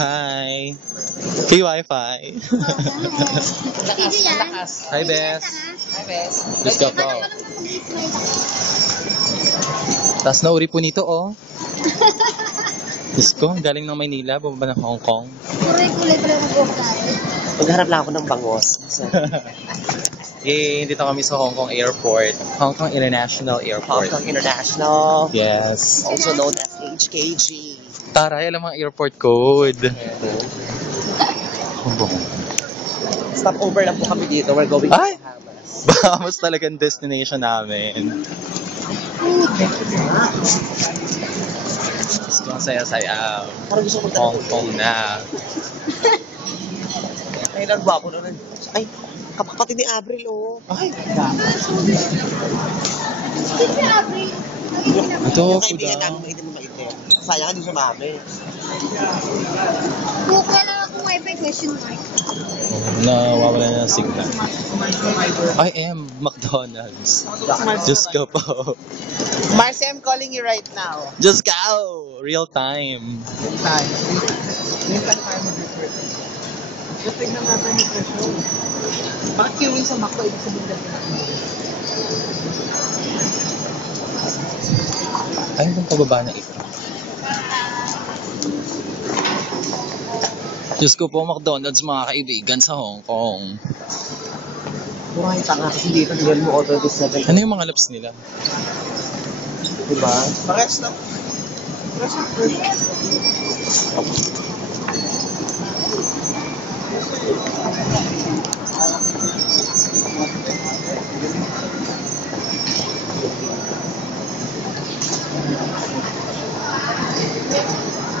Hi. Free Wi-Fi. Hi, Bes. Hi, Bes. Diyos ka po. Taas na uri po nito, oh. Diyos ko, galing ng Maynila, bumaba ng Hong Kong. Kulay-kulay pala yung buhok natin. Magharap lang ako ng bangos. Yay, dito kami sa Hong Kong Airport. Hong Kong International Airport. Hong Kong International. Yes. Also known as HKG. Taray, alam ang airport code. Stop over lang po kami dito. We're going to Ay! Bahamas. Bahamas talagang destination namin. Diyos ko, saya-saya. Parang gusto ko Hong Kong na. Ay, nagwapo na rin. Ay, kapatid ni Avril, oh. Ay, Ito, yung kaibigan kuda. namin maitim na maitim. Sayang, hindi sumami. Kukla lang ako wifi question mark. Nawawala na ng signal. I am McDonald's. Diyos ko po. Marcy, I'm calling you right now. Diyos ka! Real time. Yung time. Yung time tayo mag-research. Just tignan natin yung presyo. Bakit queuing sa Macdo, ibig sabihin natin? Ano bang pababa na ito? Diyos ko po, McDonald's mga kaibigan sa Hong Kong. Buhay tanga kasi dito hindi mo order this 7. Ano yung mga laps nila? Diba? Pares na. Pares na.